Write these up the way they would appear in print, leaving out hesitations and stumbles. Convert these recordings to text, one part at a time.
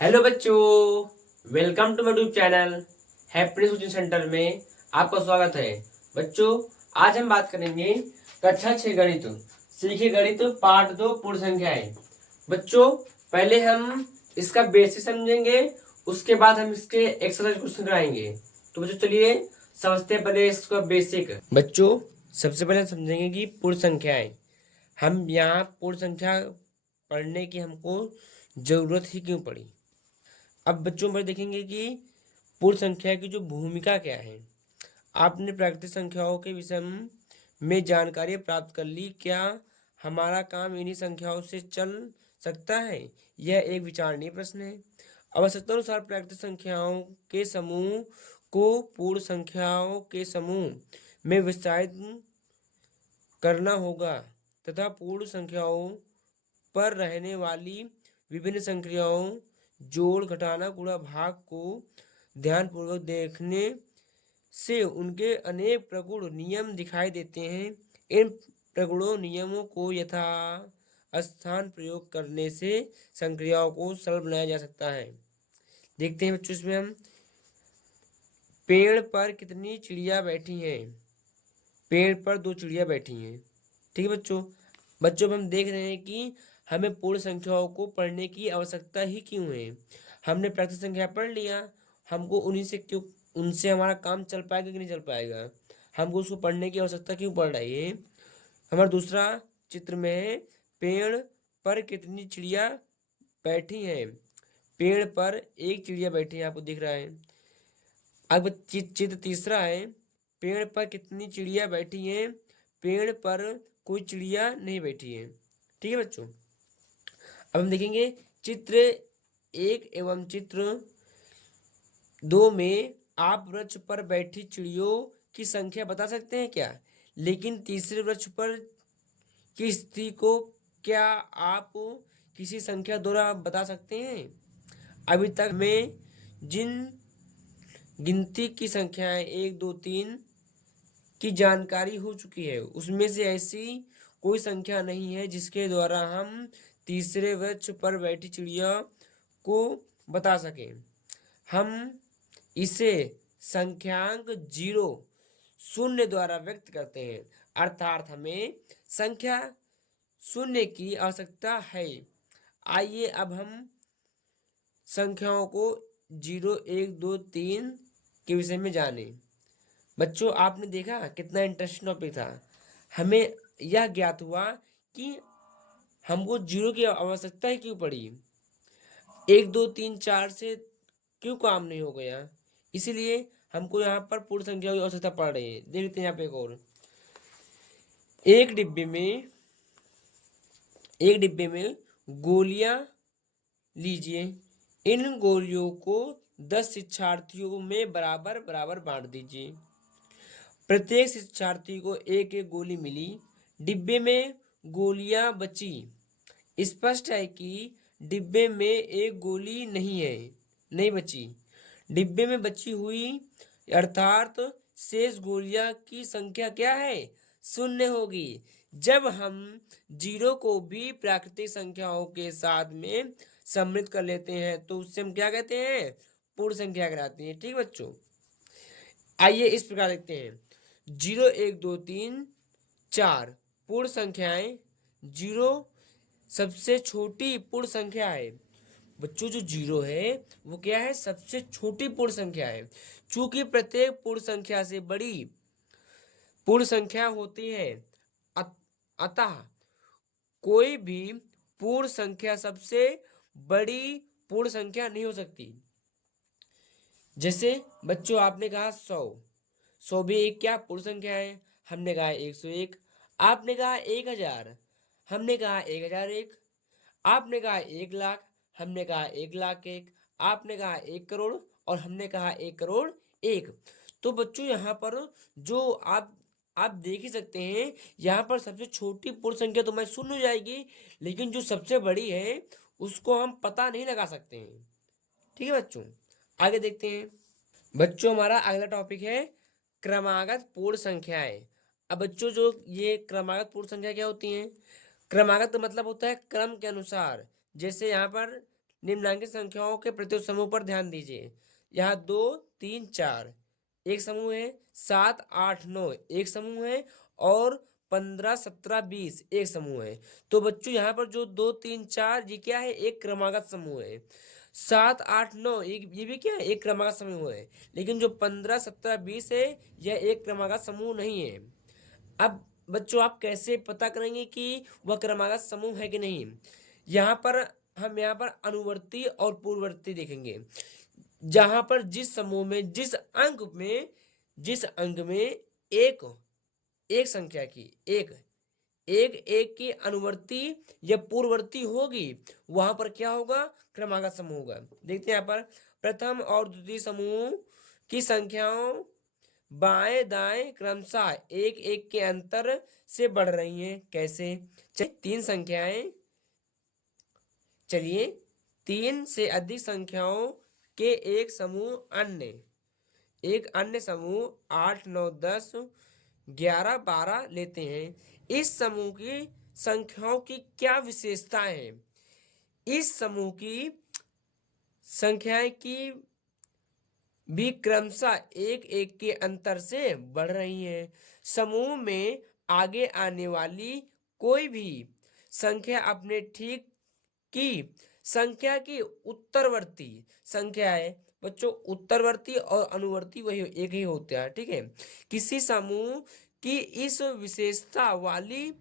Hello बच्चों, welcome to my YouTube channel happiness coaching centre में आपका स्वागत है। बच्चों, आज हम बात करेंगे कक्षा 6 गणित सीखे गणित पार्ट 2 पूर्ण संख्याएं। बच्चों, पहले हम इसका बेसिक समझेंगे, उसके बाद हम इसके एक्सरसाइज क्वेश्चन कराएंगे। तो बच्चों चलिए समझते हैं पहले इसका बेसिक। बच्चों, सबसे पहले समझेंगे कि पूर्ण संख्याएं। हम यहाँ पूर्ण संख्या पढ़ने की हमको जरूरत ही क्यों पड़ी। अब बच्चों पर देखेंगे कि पूर्ण संख्या की जो भूमिका क्या है। आपने प्राकृतिक संख्याओं के विषय में जानकारी प्राप्त कर ली। क्या हमारा काम इन्हीं संख्याओं से चल सकता है? यह एक विचारणीय प्रश्न है। आवश्यकता अनुसार प्राकृतिक संख्याओं के समूह को पूर्ण संख्याओं के समूह में विस्तारित करना होगा तथा पूर्ण संख्याओं पर रहने वाली विभिन्न संख्याओं जोड़, घटाना, गुणा, भाग को ध्यानपूर्वक देखने से उनके अनेक प्रगुण नियम दिखाई देते हैं। इन प्रगुणों नियमों को यथास्थान प्रयोग करने से संक्रियाओं को सरल बनाया जा सकता है। देखते हैं बच्चों, इसमें हम पेड़ पर कितनी चिड़िया बैठी हैं। पेड़ पर 2 चिड़िया बैठी हैं। ठीक है बच्चों। बच्चों, हम देख रहे हैं कि हमें पूर्ण संख्याओं को पढ़ने की आवश्यकता ही क्यों है। हमने प्राकृतिक संख्या पढ़ लिया, हमको उन्हीं से क्यों, उनसे हमारा काम चल पाएगा कि नहीं चल पाएगा, हमको उसको पढ़ने की आवश्यकता क्यों पड़ रही है। हमारा दूसरा चित्र में है पेड़ पर कितनी चिड़िया बैठी हैं। पेड़ पर एक चिड़िया बैठी है, आपको दिख रहा है। अब चित्र तीसरा है पेड़ पर कितनी चिड़िया बैठी हैं। पेड़ पर कोई चिड़िया नहीं बैठी है। ठीक है बच्चों। अब हम देखेंगे चित्र 1 एवं चित्र 2 में आप वृक्ष पर बैठी चिड़ियों की संख्या बता सकते हैं क्या? लेकिन तीसरे वृक्ष पर की स्थिति को क्या आप किसी संख्या द्वारा बता सकते हैं? अभी तक में जिन गिनती की संख्याएं 1, 2, 3 की जानकारी हो चुकी है, उसमें से ऐसी कोई संख्या नहीं है जिसके द्वारा हम तीसरे वृक्ष पर बैठी चिड़िया को बता सकें। हम इसे संख्यांक 0 शून्य द्वारा व्यक्त करते हैं, अर्थात हमें संख्या शून्य की आवश्यकता है। आइए अब हम संख्याओं को 0, 1, 2, 3 के विषय में जानें। बच्चों, आपने देखा कितना इंटरेस्टिंग टॉपिक था। हमें यह ज्ञात हुआ कि हमको 0 की आवश्यकता ही क्यों पड़ी। 1, 2, 3, 4 से क्यों काम नहीं हो गया, इसीलिए हमको यहाँ पर पूर्ण संख्या की आवश्यकता पड़ रही है। देखते हैं यहाँ पे एक और। एक डिब्बे में गोलियां लीजिए। इन गोलियों को 10 शिक्षार्थियों में बराबर बराबर बांट दीजिए। प्रत्येक शिक्षार्थी को एक एक गोली मिली। डिब्बे में गोलियां बची। स्पष्ट है कि डिब्बे में एक गोली नहीं बची। डिब्बे में बची हुई अर्थात शेष गोलियां की संख्या क्या है? शून्य होगी। जब हम 0 को भी प्राकृतिक संख्याओं के साथ में सम्मिलित कर लेते हैं तो उससे हम क्या कहते हैं? पूर्ण संख्या कहलाती है। ठीक बच्चों। आइए इस प्रकार देखते हैं। 0, 1, 2, 3, 4 पूर्ण संख्याएं। 0 सबसे छोटी पूर्ण संख्या है। बच्चों, जो 0 है वो क्या है? सबसे छोटी पूर्ण संख्या है। चूंकि प्रत्येक पूर्ण संख्या से बड़ी पूर्ण संख्या होती है, अतः कोई भी पूर्ण संख्या सबसे बड़ी पूर्ण संख्या नहीं हो सकती। जैसे बच्चों, आपने कहा 100 भी एक क्या पूर्ण संख्या है। हमने कहा 101। आपने कहा 1000, हमने कहा 1001। आपने कहा 1,00,000, हमने कहा 1,00,001। आपने कहा 1 करोड़ और हमने कहा 1,00,00,001। तो बच्चों, यहाँ पर जो आप देख ही सकते हैं, यहाँ पर सबसे छोटी पूर्ण संख्या तो मैं शून्य हो जाएगी, लेकिन जो सबसे बड़ी है उसको हम पता नहीं लगा सकते हैं। ठीक है बच्चों। आगे देखते हैं। बच्चों, हमारा अगला टॉपिक है क्रमागत पूर्ण संख्याएं। अब बच्चों, जो ये क्रमागत पूर्ण संख्या क्या होती हैं? क्रमागत का मतलब होता है क्रम के अनुसार। जैसे यहाँ पर निम्नलिखित संख्याओं के प्रत्येक समूह पर ध्यान दीजिए। यहाँ 2 3 4 एक समूह है, 7 8 9 एक समूह है, और 15 17 20 एक समूह है। तो बच्चों यहाँ पर जो 2 3 4 ये क्या है, एक क्रमागत समूह है। 7 8 9 ये भी क्या है, एक क्रमागत समूह है। लेकिन जो 15 17 20 है, यह एक क्रमागत समूह नहीं है। अब बच्चों आप कैसे पता करेंगे कि वह क्रमागत समूह है कि नहीं? यहाँ पर हम यहाँ पर अनुवर्ती और पूर्ववर्ती देखेंगे। जहां पर जिस समूह में जिस अंक में एक एक संख्या की एक एक एक की अनुवर्ती या पूर्ववर्ती होगी, वहां पर क्या होगा, क्रमागत समूह होगा। देखते हैं यहाँ पर प्रथम और द्वितीय समूह की संख्याओं बाएं दाएं क्रमशः एक एक के अंतर से बढ़ रही हैं। कैसे? तीन संख्याएं, चलिए 3 से अधिक संख्याओं के एक अन्य समूह 8 9 10 11 12 लेते हैं। इस समूह की संख्याओं की क्या विशेषताएं हैं? इस समूह की संख्याएं की भी क्रमशः एक एक के अंतर से बढ़ रही हैं। समूह में आगे आने वाली कोई भी संख्या अपने ठीक की संख्या की उत्तरवर्ती संख्या है। बच्चों उत्तरवर्ती और अनुवर्ती वही एक ही होता है, ठीक है। किसी समूह की इस विशेषता वाली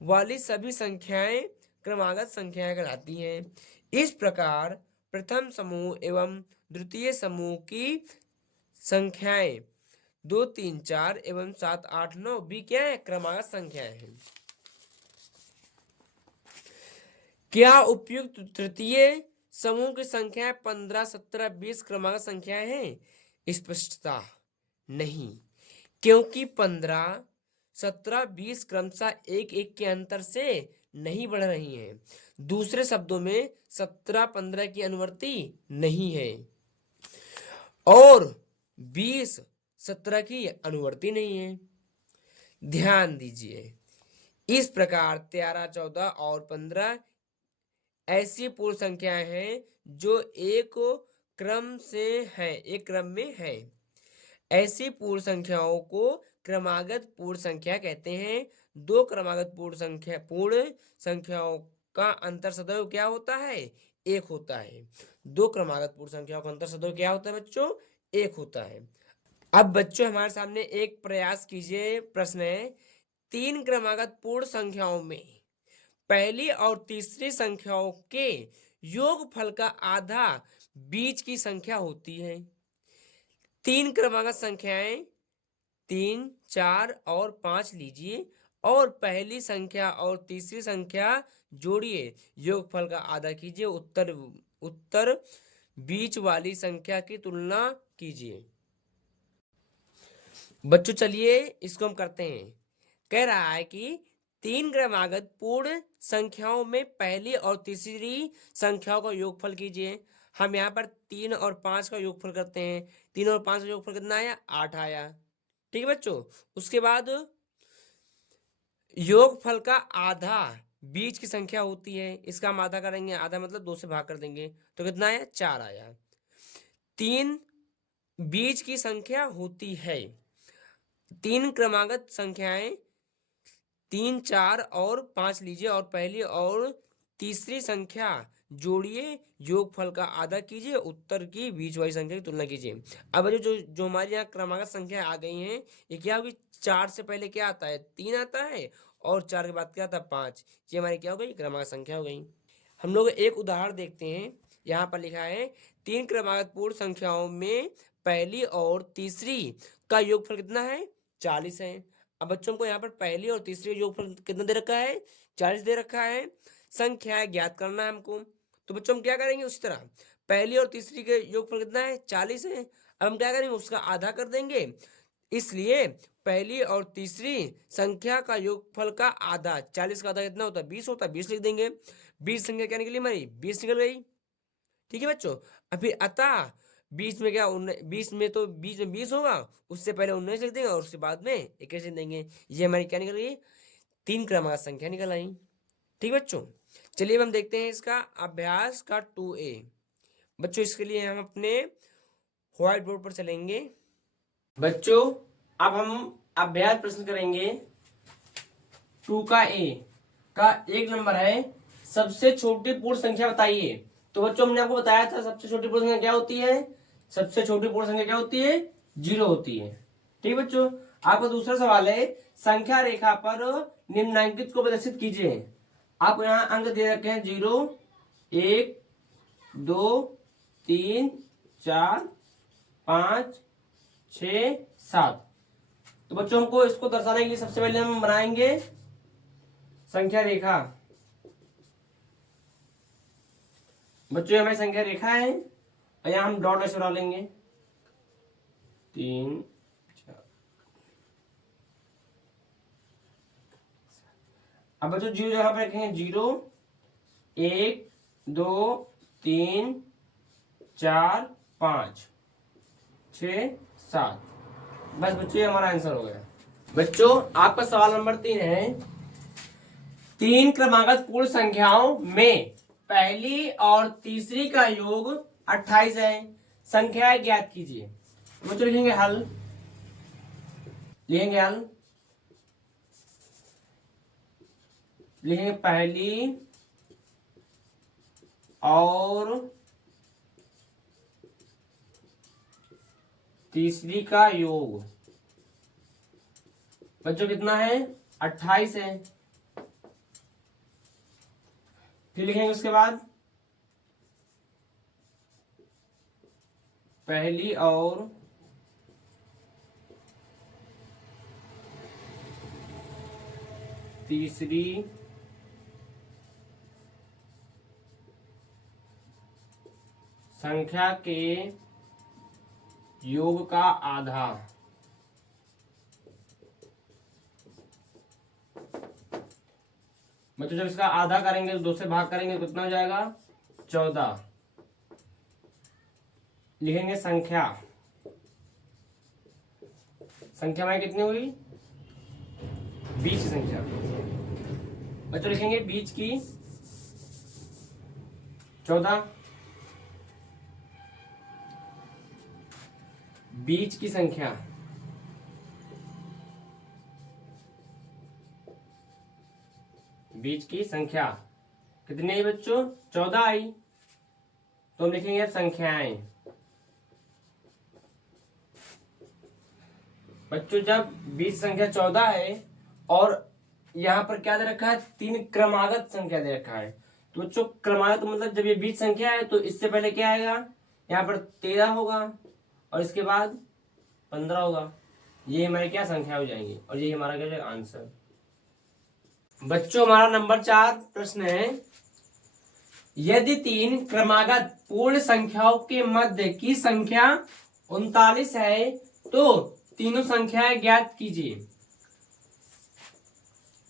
वाली सभी संख्याएं क्रमागत संख्याएं कहलाती हैं। इस प्रकार प्रथम समूह एवं द्वितीय समूह की संख्याएं 2 3 4 एवं 7 8 9 भी क्या है, क्रमागत संख्याएं हैं। क्या उपयुक्त तृतीय समूह की संख्या 15 17 20 क्रमागत संख्याएं हैं? स्पष्टता नहीं, क्योंकि 15 17 20 क्रमशः एक एक के अंतर से नहीं बढ़ रही हैं। दूसरे शब्दों में 17 15 की अनुवर्ती नहीं है और 20 17 की अनुवर्ती नहीं है। ध्यान दीजिए, इस प्रकार 13 14 और 15 ऐसी पूर्ण संख्याएं हैं जो एक क्रम में है। ऐसी पूर्ण संख्याओं को क्रमागत पूर्ण संख्या कहते हैं। दो क्रमागत पूर्ण संख्याओं का अंतर सदैव क्या होता है, एक होता है। दो क्रमागत पूर्ण संख्याओं का अंतर सदैव क्या होता है बच्चों, एक होता है। अब बच्चों हमारे सामने एक प्रयास कीजिए, प्रश्न है, तीन क्रमागत पूर्ण संख्याओं में पहली और तीसरी संख्याओं के योगफल का आधा बीच की संख्या होती है। तीन क्रमागत संख्याएं 3 4 और 5 लीजिए और पहली संख्या और तीसरी संख्या जोड़िए, योगफल का आधा कीजिए, उत्तर बीच वाली संख्या की तुलना कीजिए। बच्चों चलिए इसको हम करते हैं। कह रहा है कि तीन क्रमागत पूर्ण संख्याओं में पहली और तीसरी संख्याओं का योगफल कीजिए। हम यहाँ पर 3 और 5 का योगफल करते हैं। 3 और 5 का योगफल कितना आया, 8 आया, ठीक है बच्चों। उसके बाद योगफल का आधा बीच की संख्या होती है, इसका हम आधा करेंगे, आधा मतलब 2 से भाग कर देंगे, तो कितना आया, 4 आया। 3 बीच की संख्या होती है। तीन क्रमागत संख्याएं 3 4 और 5 लीजिए और पहली और तीसरी संख्या जोड़िए, योगफल का आधा कीजिए, उत्तर की बीच वाली संख्या की तुलना कीजिए। अब जो हमारे यहाँ क्रमागत संख्या आ गई हैं, ये क्या होगी, 4 से पहले क्या आता है, 3 आता है, और 4 के बाद क्या आता है, 5। ये हमारी क्या हो गई, क्रमागत संख्या हो गई। हम लोग एक उदाहरण देखते हैं। यहाँ पर लिखा है तीन क्रमागत पूर्ण संख्याओं में पहली और तीसरी का योगफल कितना है, 40 है। अब बच्चों को यहाँ पर पहली और तीसरी का योगफल कितना दे रखा है, 40 दे रखा है। संख्या ज्ञात करना है हमको, तो बच्चों हम क्या करेंगे, उसी तरह पहली और तीसरी के योगफल कितना है, 40 है। अब हम क्या करेंगे, उसका आधा कर देंगे। इसलिए पहली और तीसरी संख्या का योगफल का आधा, 40 का आधा कितना होता है, 20 होता है, 20 लिख देंगे। 20 संख्या क्या निकली हमारी, 20 निकल गई, ठीक है बच्चों। अभी अतः 20 में क्या, 20 में तो बीच में 20 होगा, उससे पहले 19 लिख देंगे और उसके बाद में 21 लिख देंगे। ये हमारी क्या निकल गई, तीन क्रमागत संख्या निकल आई, ठीक है बच्चों। चलिए हम देखते हैं इसका अभ्यास का 2A। बच्चों इसके लिए हम अपने व्हाइट बोर्ड पर चलेंगे। बच्चों अब हम अभ्यास प्रश्न करेंगे 2 का A का 1 नंबर है, सबसे छोटी पूर्ण संख्या बताइए। तो बच्चों हमने आपको बताया था सबसे छोटी पूर्ण संख्या क्या होती है, सबसे छोटी पूर्ण संख्या क्या होती है, 0 होती है। ठीक बच्चों, आपका दूसरा सवाल है संख्या रेखा पर निम्नलिखित को प्रदर्शित कीजिए। आपको यहाँ अंक दे रखे हैं 0, 1, 2, 3, 4, 5, 6, 7। तो बच्चों हमको इसको दर्शाने के लिए सबसे पहले हम बनाएंगे संख्या रेखा। बच्चों हमें संख्या रेखा है और यहाँ हम डॉट ऐसे बना लेंगे 3, 4। अब बच्चों 0 यहाँ पे रखेंगे 0, 1, 2, 3, 4, 5, 6, 7। बस बच्चों ये हमारा आंसर हो गया। बच्चों आपका सवाल नंबर 3 है, 3 क्रमागत पूर्ण संख्याओं में पहली और तीसरी का योग 28 है, संख्या ज्ञात कीजिए। बच्चों लिखेंगे हल, लिखेंगे पहली और तीसरी का योग। बच्चों कितना है, 28 है। फिर लिखेंगे उसके बाद पहली और तीसरी संख्या के योग का आधा। बच्चों जब इसका आधा करेंगे तो 2 से भाग करेंगे तो कितना हो जाएगा, 14। लिखेंगे संख्या, संख्या में कितनी हुई, बीच की संख्या। बच्चों लिखेंगे बीच की 14, बीच की संख्या। बीच की संख्या कितनी आई बच्चों, 14 आई। तो हम लिखेंगे अब संख्याएं। बच्चों जब बीच संख्या 14 है और यहाँ पर क्या दे रखा है, 3 क्रमागत संख्या दे रखा है। तो बच्चों क्रमागत मतलब जब ये बीच संख्या है तो इससे पहले क्या आएगा, यहाँ पर 13 होगा और इसके बाद 15 होगा। ये हमारी क्या संख्या हो जाएंगी और ये हमारा क्या आंसर। बच्चों हमारा नंबर 4 प्रश्न है, यदि 3 क्रमागत पूर्ण संख्याओं के मध्य की संख्या 39 है तो तीनों संख्याएं ज्ञात कीजिए।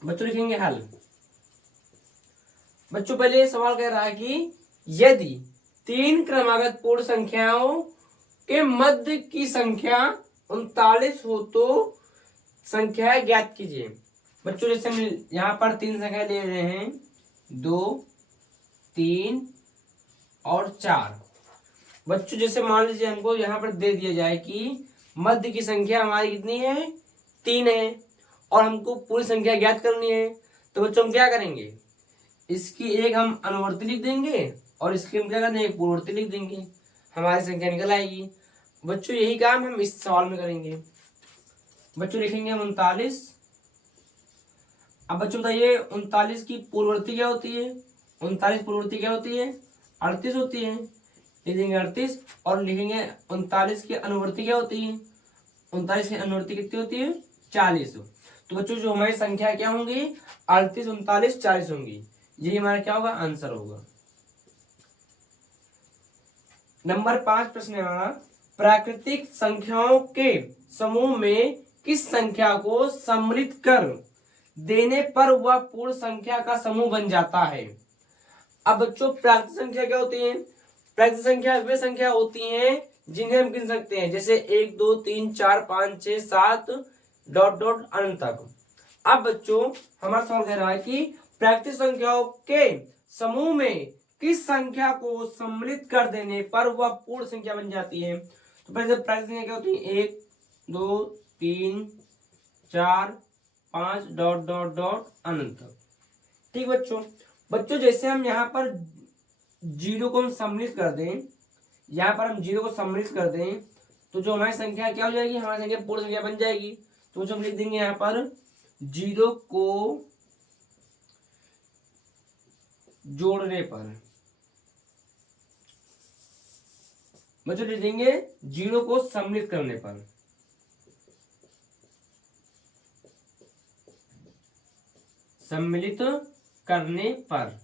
बच्चों लिखेंगे हल। बच्चों पहले सवाल कह रहा है कि यदि 3 क्रमागत पूर्ण संख्याओं के मध्य की संख्या 39 हो तो संख्याएं ज्ञात कीजिए। बच्चों जैसे हम यहाँ पर 3 संख्या ले रहे हैं, 2, 3 और 4। बच्चों जैसे मान लीजिए हमको यहाँ पर दे दिया जाए कि मध्य की संख्या हमारी कितनी है, 3 है और हमको पूरी संख्या ज्ञात करनी है। तो बच्चों हम क्या करेंगे, इसकी एक हम अनुवर्ती लिख देंगे और इसकी हम क्या करेंगे, एक पूर्ववर्ती लिख देंगे, हमारी संख्या निकल आएगी। बच्चों यही काम हम इस सवाल में करेंगे। बच्चों लिखेंगे हम 39। अब बच्चों बताइए 39 की पूर्ववर्ती क्या होती है, 39 पूर्ववर्ती क्या होती है, 38 होती है। लिखेंगे 38 और लिखेंगे 39 की अनुवर्ती क्या होती है, 39 की अनुवर्ती कितनी होती है, 40। तो बच्चों जो हमारी संख्या क्या होंगी, 38, 39, 40 होंगी। यही हमारा क्या होगा, आंसर होगा। नंबर 5 प्रश्न है हमारा, प्राकृतिक संख्याओं के समूह में किस संख्या को सम्मिलित कर देने पर वह पूर्ण संख्या का समूह बन जाता है। अब बच्चों प्राकृतिक संख्या क्या होती है, प्राकृतिक संख्या वे संख्या होती हैं जिन्हें हम गिन सकते हैं, जैसे 1, 2, 3, 4, 5, 6, 7 डॉट डॉट अनंत तक। अब बच्चों हमारा सवाल कह रहा है कि प्राकृतिक संख्याओं के समूह में किस संख्या को सम्मिलित कर देने पर वह पूर्ण संख्या बन जाती है। तो पहले प्राकृतिक संख्या क्या होती है, 1 2 3 4 5 डॉट डॉट डॉट अनंत। ठीक बच्चों, बच्चों जैसे हम यहाँ पर जीरो को हम सम्मिलित कर दें, यहाँ पर हम जीरो को सम्मिलित कर दें तो जो हमारी संख्या क्या हो जाएगी, हमारी संख्या पूर्ण संख्या बन जाएगी। तो जो हम लिख देंगे यहाँ पर जीरो को जोड़ने पर, बच्चों लिख देंगे जीरो को सम्मिलित करने पर, सम्मिलित करने पर